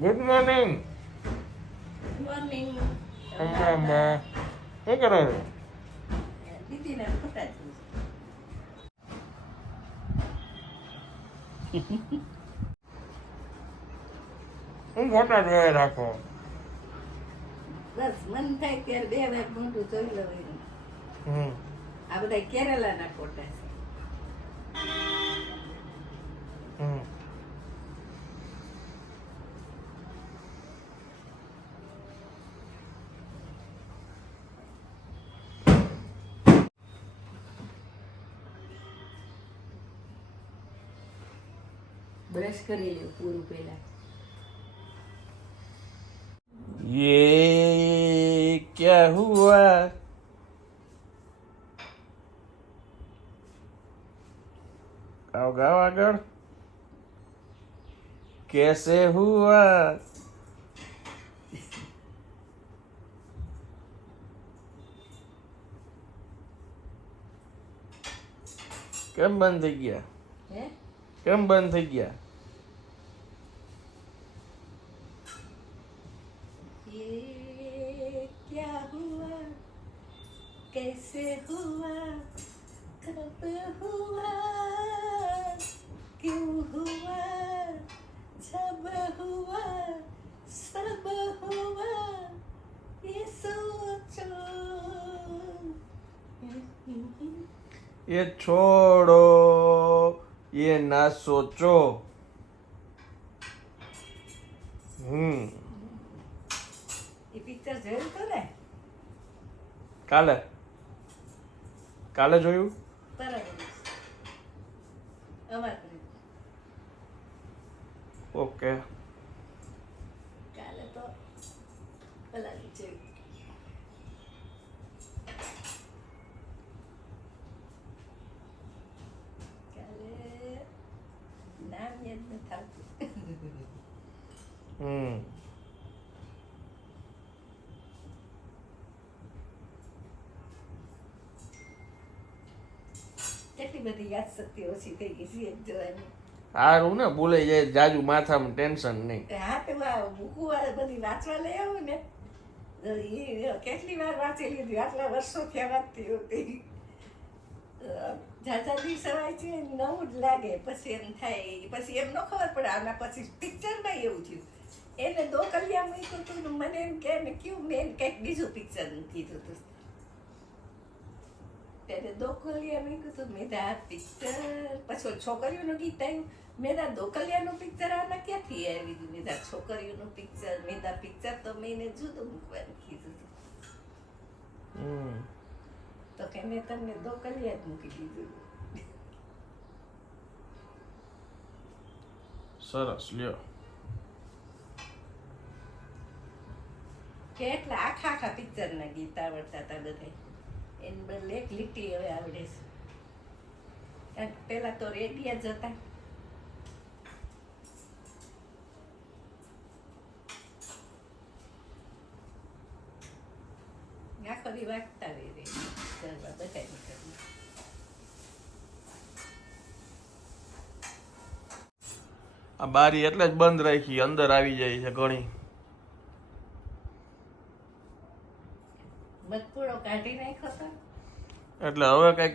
Good morning morning Amba શું કરો છો દીદીના હું ફોટા જોઈ રાખો બસ મન થાય ત્યારે બે વાર મોટું જોઈ લઉં આ બધા કેરેલાના ફોટા બ્રશ કરી લ્યો પૂરું પહેલા ये क्या हुआ गाओ गाओ આગળ कैसे हुआ કેમ બંધ થઈ ગયા હે કેમ બંધ થઈ ગયા ये क्या हुआ कैसे हुआ कब हुआ क्यों हुआ जब हुआ सब हुआ ये सोचो ये छोड़ो ये ना सोचो હમ એ પિક્ચર જોયું તો ને કાલે કાલે જોયું બરાબર અમાર ઓકે હમ. કેટલી બધી યાદ શક્તિ ઓછી થઈ ગઈ છે જોવાની. સારું ને ભૂલાઈ જાય જાજુ માથામાં ટેન્શન નહીં. હા તો બુકુ વાળા બધી વાંચવા લઈ આવું ને. કેટલી વાર વાંચી લીધી? આટલા વર્ષો થયા વાંચતી હતી. ઝાઝા સવાય છે, નવું જ લાગે. પછી એમ થાય, પછી એમ ન ખબર પડે. આના પછી પિક્ચરમાં એવું થયું. એને દો કલ્યાણ મૂક્યું હતું મને એમ કે ને ક્યું મેં કંઈક બીજું પિક્ચર કીધું હતું ત્યારે દો કલિયા મૂક્યું હતું મેં પિક્ચર. પછી છોકરીઓનું ગીત આવ્યું. મેં દોકલિયાનું પિક્ચર આના ક્યાંથી આવી ગયું? મેં છોકરીઓનું પિક્ચર. મેં પિક્ચર તો મેં એને જુદું મૂકવાનું કીધું હતું તો કે મેં તમને દો કલિયા જ મૂકી દીધું. સરસ લ્યો. કેટલા આખા આખા પિક્ચરના ગીત આવડતા હતા બધા એને બદલે એક લીટી હવે આવડે છે. પેલા તો રેડિયા જ હતા. આખો દી બારી એટલે જ બંધ રાખી અંદર આવી જાય છે ઘણી. એટલે હવે કંઈક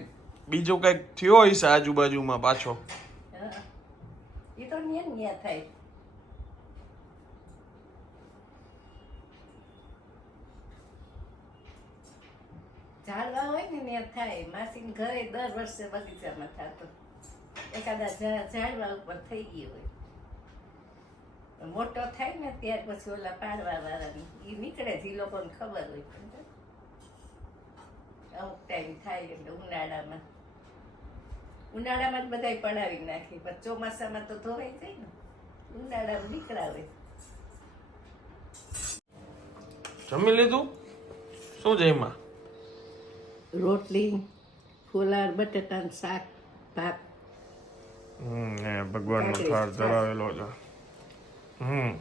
બીજું કંઈક થયો હશે આજુબાજુમાં પાછો. એ તો ન્યા થાય. ઝાડવા હોય ને ત્યાં થાય. માસી ઘરે દર વર્ષે બગીચામાં થતો. એકાદા ઝાડવા ઉપર થઈ ગયું હોય. મોટો થાય ને ત્યાર પછી ઓલા પાડવા વાળાની. એ નીકળે છે એ લોકોને ખબર હોય પણ અમુક ટાઈમ થાય એટલે ઉનાળામાં. ઉનાળામાં જ બધાય પડાવી નાખી પણ ચોમાસામાં તો ધોવાઈ જાય ને. ઉનાળામાં નીકળાવે. જમી લીધું? શું જઈમાં રોટલી ફુલાર બટેટાનું શાક ભાત. ભગવાનનો થાળ ધરાવેલો છે. હમ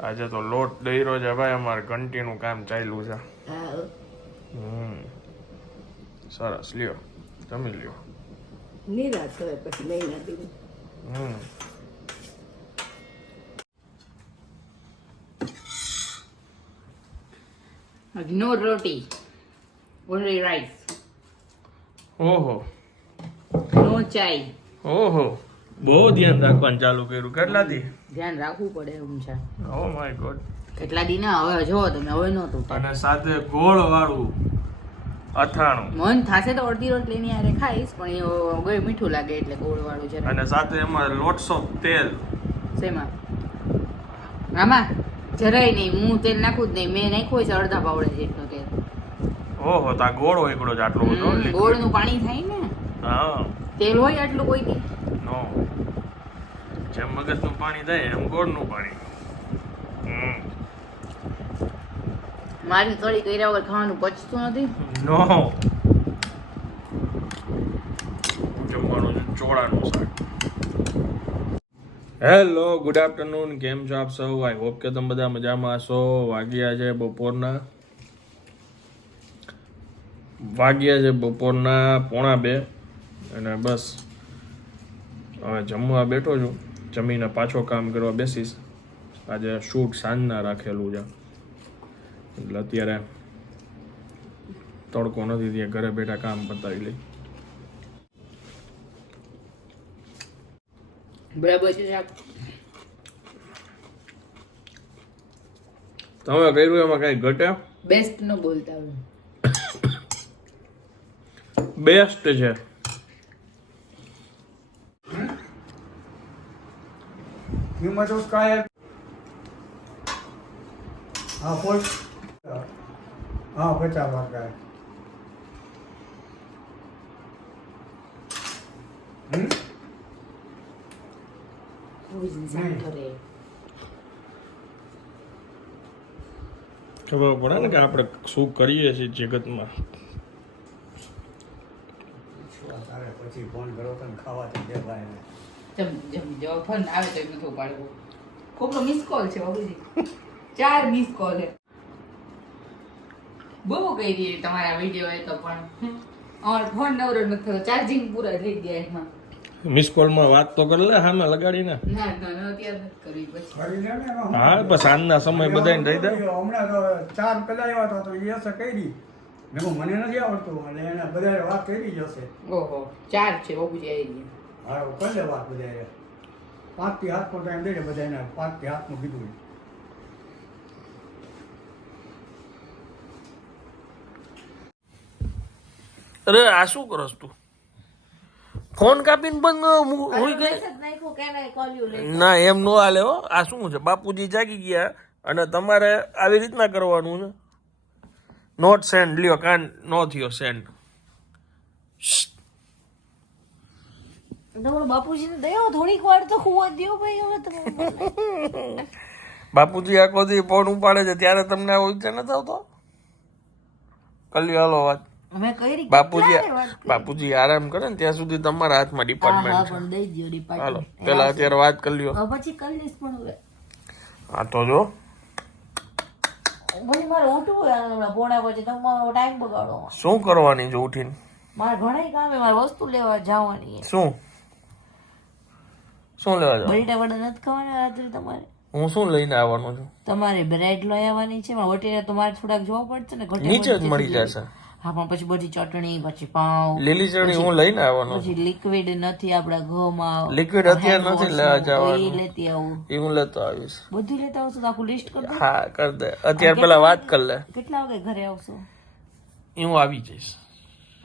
આજે તો લોટ દઈરો છે ભાઈ અમારે ઘંટીનું કામ ચાલ્યું છે હમ સરસ લ્યો જમી લ્યો નિરાશ હોય પછી મહિના દીધું હમ No roti, only rice. ઓહો. No chai. ઓહો. બહુ ધ્યાન રાખવાનું ચાલુ કર્યું. કેટલાથી ધ્યાન રાખવું પડે એમ છે. ઓ માય ગોડ કેટલા દી ના હવે જો તમે હવે નહોતું અને સાથે ગોળ વાળું અથાણું. મન થાશે તો અડધી રોટલી ની આરે ખાઈશ પણ એ ગોળ મીઠું લાગે એટલે ગોળ વાળું છે અને સાથે એમાં લોટ્સ ઓફ તેલ. શેમાં? આમાં? જરાય નહીં હું તેલ નાખું જ નહીં. મેં નાખ્યું છે અડધા પાવડે જેટલું તેલ. ઓહો તા ગોળ હોય એકડો જ આટલો બધો ગોળનું પાણી થાય ને? હા. તેલ હોય આટલું કોઈ નહીં નો જેમ મગજનું પાણી થાય એમ ગોળનું પાણી. મારી થોડી કર્યા વગર ખાવાનું પચતું નથી. નો. જમવાનું છે ચોળાનું શાક. Hello good afternoon. કેમ છો આપ સૌ? આઈ હોપ કે તમે બધા મજામાં હશો. વાગ્યા છે બપોરના. વાગ્યા છે બપોરના પોણા બે. અને બસ હવે જમવા બેઠો છું. જમીને પાછો કામ કરવા બેસીશ. આજે શૂટ સાંજના રાખેલું છે. એટલે અત્યારે તડકો નથી ત્યાં ઘરે બેઠા કામ પતાવી લઈ. બરાબર છે તમે કર્યું એમાં કઈ ઘટે? બેસ્ટ નો બોલતા બેસ્ટ છે. Yuma çok gayet. હા ફોલ હા પચાસ વાગ્યા હમ ખબર પડે ને કે આપણે શું કરીએ છીએ જગતમાં પછી ફોન કરો તો ખાવાથી દેખાય જમ જમ જો ફોન આવે તો નથી પાડવું કોકનો મિસ કોલ છે બાબુજી. ચાર મિસ કોલ છે. બહુ કરી તમારા વીડિયો એ તો પણ. અમારો ફોન નવરો નથી થતો ચાર્જિંગ પૂરા થઈ ગયા એમાં. મિસ કોલમાં વાત તો કરી લે હામે લગાડીને. ના ના ના, અત્યારે નથી પછી. કરી લે ને એમાં. હા બસ સાંજના સમય બધાને રહી દે. હમણાં તો ચાર પેલા એવા હતા તો એ હશે કરી. મને નથી આવડતું અને એને બધાએ વાત કરી જશે ઓહો ચાર છે બાબુજી આવી ગયા. હા કરી લે વાત બધાએ પાંચથી હાથ નો ટાઈમ દે બધાને પાંચથી હાથનું કીધું અરે આ શું કરસ તું? ફોન કાપીને બંધ હોઈ ગઈ? ના એમ નો હાલે હો. આ શું છે? બાપુજી જાગી ગયા અને તમારે આવી રીતના કરવાનું છે? નોટ સેન્ડ લ્યો કાન નો થયો સેન્ડ તમારો બાપુજીને દયો થોડીક વાર તો ખુવા દ્યો ભાઈ હવે તમે બાપુજી આખો દી ફોન ઉપાડે છે ત્યારે તમને આવો વિચાર નથી આવતો? કલ્યો હાલો વાત. અમે કરી બાપુજી બાપુજી આરામ કરે ને ત્યાં સુધી તમારા હાથમાં ડિપાર્ટમેન્ટ પણ દઈ દ્યો હાલો પેલા અત્યારે વાત કરી લ્યો. પછી કરી લઈશ પણ હવે. હા તો જો. ભલે મારે ઉઠવું હમણાં પોણા પછી તમારો ટાઈમ બગાડો. શું કરવાની છે ઉઠીને? મારે ઘણા કામ મારે વસ્તુ લેવા જવાની શું? શું લેવા જવાનું? બટેટા વડા નથી ખાવાના રાત્રે તમારે? હું શું લઈને આવવાનો છું? તમારે બ્રેડ લઈ આવવાની છે પણ વટીને તમારે થોડાક જોવા પડશે ને ઘટે નીચે જ મળી જશે. હા પણ પછી બધી ચટણી પછી પાઉં લીલી ચટણી હું લઈને આવવાનો છું. પછી લિક્વિડ નથી આપણા ઘઉંમાં. લિક્વિડ અત્યારે નથી લેવા જવાનું. એ લેતી આવું. એ હું લેતો આવીશ. બધું લેતા આવશો તો આખું લિસ્ટ કરી હા કર દે. અત્યારે પેલા વાત કર લે. કેટલા વાગે ઘરે આવશો? હું આવી જઈશ.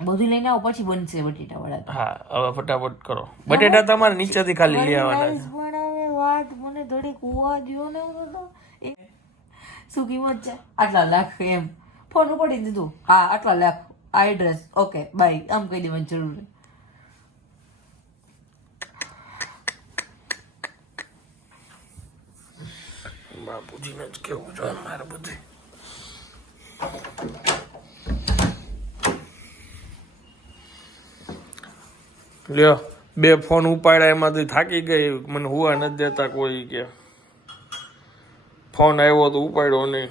બધું લઈને આવો પછી બનશે બટેટા વડા હા હવે ફટાફટ કરો. બટેટા તમારે નીચેથી ખાલી લઈ આવવાના પણ હવે વાત મને થોડીક કુવા દ્યો ને હું તો. શું કિંમત છે? આટલા લાખ એમ. ફોન ઉપાડી દીધું. હા આટલા લાખ. આ એડ્રેસ ઓકે બાય આમ કહી દેવાની જરૂર બાપુજીને જ કેવું છે મારે બધું. લ્યો, બે ફોન ઉપાડ્યા, એમાંથી થાકી ગઈ. મને હુવા નથી દેતા કોઈ કે. ફોન આવ્યો તો ઉપાડ્યો નહીં.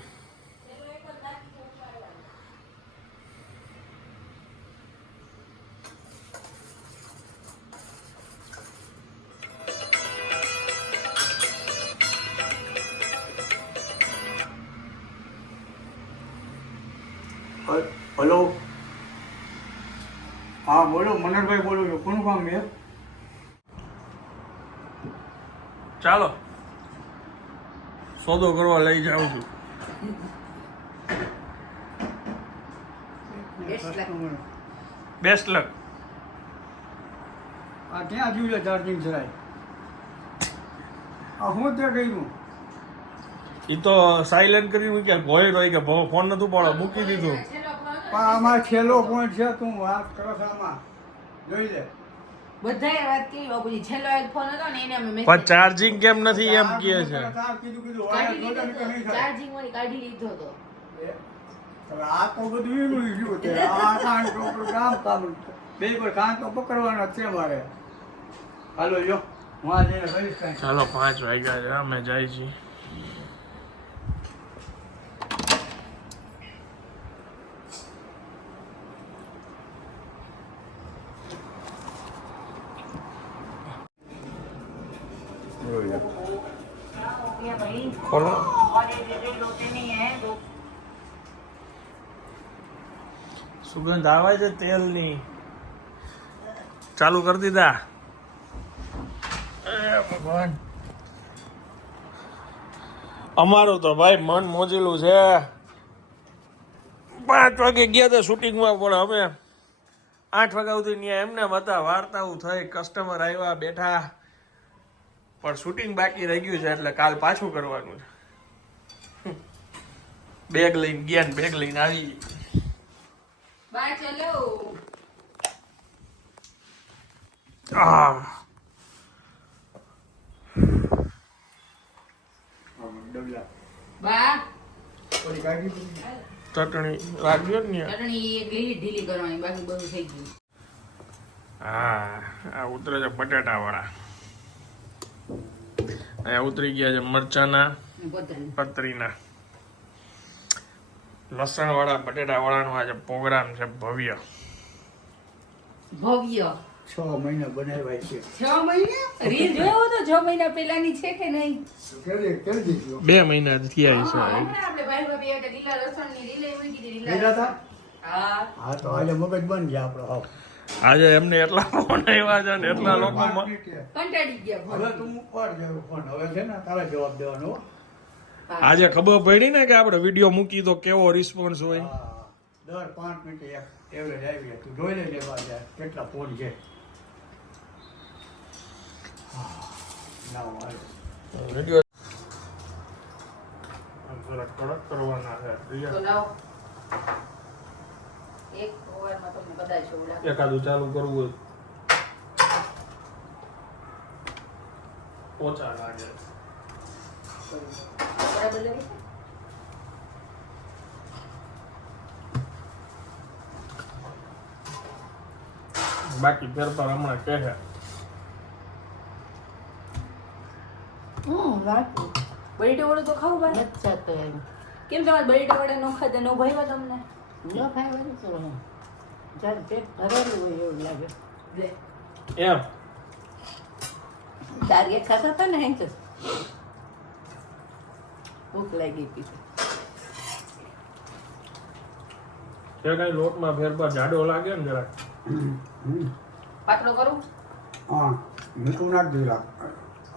સોદો કરવા લઈ જાઉં છું. બેસ્ટ લક આ ક્યાં થયું છે ચાર્જિંગ જરાય? આ હું ત્યાં ગયું એ તો સાયલેન્ટ કરી મૂક્યા ભોય રહી કે ભાવ ફોન નતું પડો મૂકી દીધું. પણ આમાં છેલ્લો પોઈન્ટ છે તું વાત કરો છો આમાં. જોઈ લે. બધાએ વાત કરી બાપુજી છેલ્લો એક ફોન હતો ને એને અમે પણ ચાર્જિંગ કેમ નથી એમ કહે છે. ચાર્જિંગ વાળી કાઢી લીધો હતો આ તો બધું એનું issue છે આ કાન તો કામ કામ બે પર કાન તો પકડવાના છે મારે. હાલો જો હું ચાલો પાંચ વાગ્યા છે અમે જાય છીએ. ખોલો. સુગંધ આવે છે તેલની. ચાલુ કરી દીધા. ભગવાન. અમારું તો ભાઈ મન મોજેલું છે. પાંચ વાગે ગયા હતા શૂટિંગમાં પણ અમે આઠ વાગ્યા સુધી ત્યાં એમને હતા વાર્તાઓ થઈ કસ્ટમર આવ્યા બેઠા. પણ શૂટિંગ બાકી રહી ગયું છે એટલે કાલ પાછું કરવાનું છે. બેગ લઈને ગયા ને બેગ લઈને આવી. આ. ચટણી ને. ચટણી ઢીલી કરવાની બાકી બધું થઈ ગયું. હા આ ઉતરે છે બટાટા વાળા અહીંયા ઉતરી ગયા છે મરચાના પતરીના લસણ વાળા બટેટા વાળાનો આજે પ્રોગ્રામ છે ભવ્ય. ભવ્ય. છ મહિના બનાવ્યા છે. છ મહિના? રીલ જોયો તો છ મહિના પહેલાની છે કે નહીં? બે મહિના થયા છે. આપણે ભાઈ ભાભી એટલે લીલા લસણની રીલે મૂકી દીધી લીલા હતા? હા. હા તો આજે મગજ બંધ ગયા આપણો હાવ. આજે એમને એટલા ફોન આવ્યા છે ને એટલા લોકો પાંચ મિનિટ છે. કંટાળી ગયા હવે તું મૂકવા જ ફોન. હવે છે ને તારે જવાબ દેવાનો આજે ખબર પડી ને કે આપણે વીડિયો મૂકી તો કેવો રિસ્પોન્સ હોય? દર પાંચ મિનિટે એક એવરેજ આવી તું જોઈ લે લેવા જાય કેટલા ફોન છે. વીડિયો કડક કરવાના છે. એક ઓવરમાં તમને કદાચ એવું લાગે. એકાદું ચાલુ કરવું હોય. ઓછા લાગે. બરાબર લાગે બાકી ફેરફાર હમણાં કહે હમ રાખું બટેટા વડે તો ખાવું ભાઈ અચ્છા તો એમ. કેમ તમારે બટેટા વડે નો ખાધે નો ભાઈ તમને? ન ખાવાનું તો જ્યારે પેટ ભરેલું હોય એવું લાગે. એમ? દાળ ખાતા હતા ને એમ તો? ભૂખ લાગી હતી. કઈ લોટમાં ફેરફાર જાડો લાગે ને જરાક. પાતળો કરું? હા મીઠું નાખ દીધા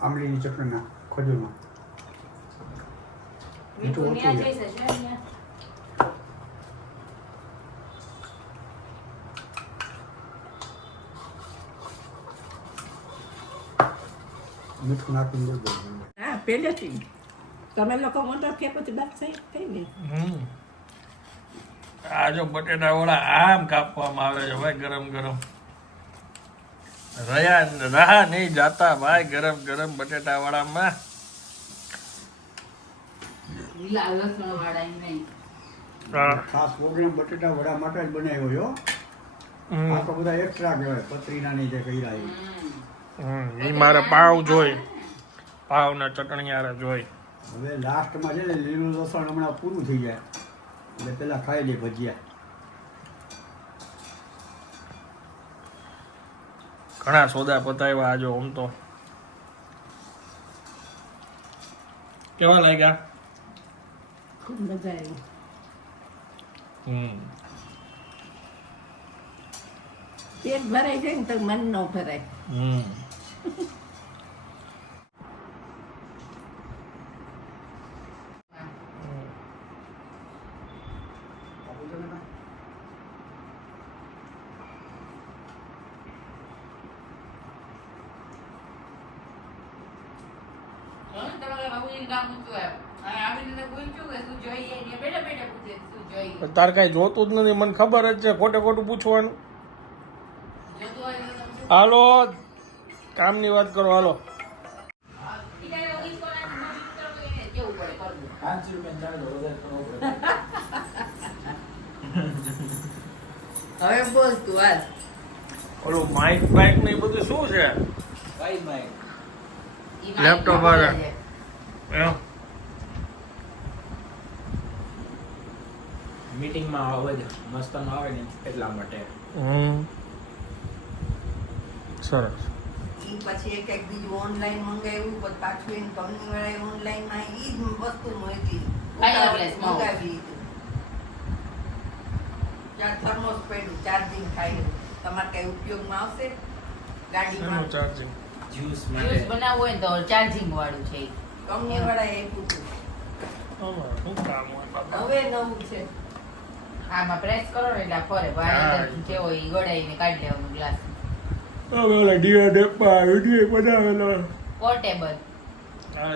આમલીની ચટણીના ખજૂરમાં. મીઠું ઓછું ન્યા છે. જઈશે છે ન્યા મીઠું નાખીને દઈ દેવાનું. હા પહેલેથી. તમે લોકો મોટો કે પછી સાહેબ થઈ ગઈ આ જો બટેટા વડા આમ કાપવામાં આવે છે ભાઈ ગરમ ગરમ. રહ્યા રાહ નહીં જાતા ભાઈ ગરમ ગરમ બટેટા વડામાં. ખાસ પ્રોગ્રામ બટેટા વડા માટે જ બનાવ્યો. આ તો બધા એક્સ્ટ્રા કહેવાય પતરીના ની જે કર્યા એ. હમ. હમ. મારે પાવ જોઈ. પાવ ને ચટણી યાર જોઈ. હવે લાસ્ટમાં છે ને લીલું લસણ હમણાં પૂરું થઈ જાય. એટલે પેલા ખાઈ લે ભજીયા. ઘણા સોદા પતાવ્યા આજો આમ તો. કેવા લાગ્યા? ખૂબ મજા આવી. હમ. પેટ ભરાય છે ને તો મન ન ભરાય. હમ. તાર કાંઈ જોતું જ નથી. મને ખબર જ છે. ખોટે ખોટું પૂછવાનું. હાલો. કામની વાત કરો હાલો. હવે બોલ તું હાલ. ઓલું માઇક બાઇક ને એ બધું શું છે? લેપટોપ વાળા. મીટિંગમાં અવાજ મસ્ત ન આવે ને એટલા માટે. હમ. સરસ. ઈ પછી એક એક બીજું ઓનલાઈન મંગાવ્યું પછી પાછું એને કંપની વાળાએ ઓનલાઈનમાં ઈ જ વસ્તુ મળતી મંગાવી લીધું ત્યાં થર્મોસ પડ્યું ચાર્જિંગ થાય તમારે કઈ ઉપયોગમાં આવશે? ગાડીમાં? ચાર્જિંગ જ્યુસ જ્યુસ બનાવવું હોય ને તો ચાર્જિંગ વાળું છે કંપની વાળાએ આપ્યું હતું હવે નવું છે. આમાં પ્રેસ કરો ને એટલે આ ફરે. બહાર જેવો ઈ ગળાઈને કાઢી લેવાનું ગ્લાસ હવે ઓલા ડીઆર ડેપમાં વીડિયો બનાવેલો. પોર્ટેબલ. હા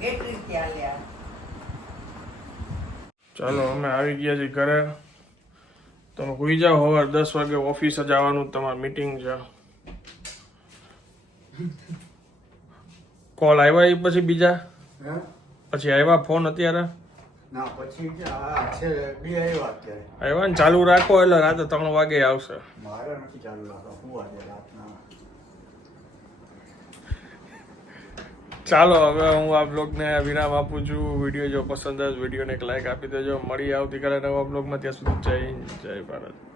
એક રીતે આલ્યા ચાલો અમે આવી ગયા છીએ ઘરે. તમે હોઈ જાઓ સવાર દસ વાગે ઓફિસ જ આવવાનું તમારી મીટિંગ છે. કોલ આવ્યા એ પછી બીજા? પછી આવ્યા ફોન અત્યારે? ના પછી છે બે આવ્યા અત્યારે. આવ્યા ને ચાલુ રાખો એટલે રાતે ત્રણ વાગે આવશે. મારે નથી ચાલુ રાખો હું આજે રાતના. ચાલો હવે હું આ બ્લોગને વિરામ આપું છું. વીડિયો જો પસંદ આવે વિડીયોને એક લાઈક આપી દેજો. મળી આવતીકાલે નવા બ્લોગમાં. ત્યાં સુધી જય જય ભારત.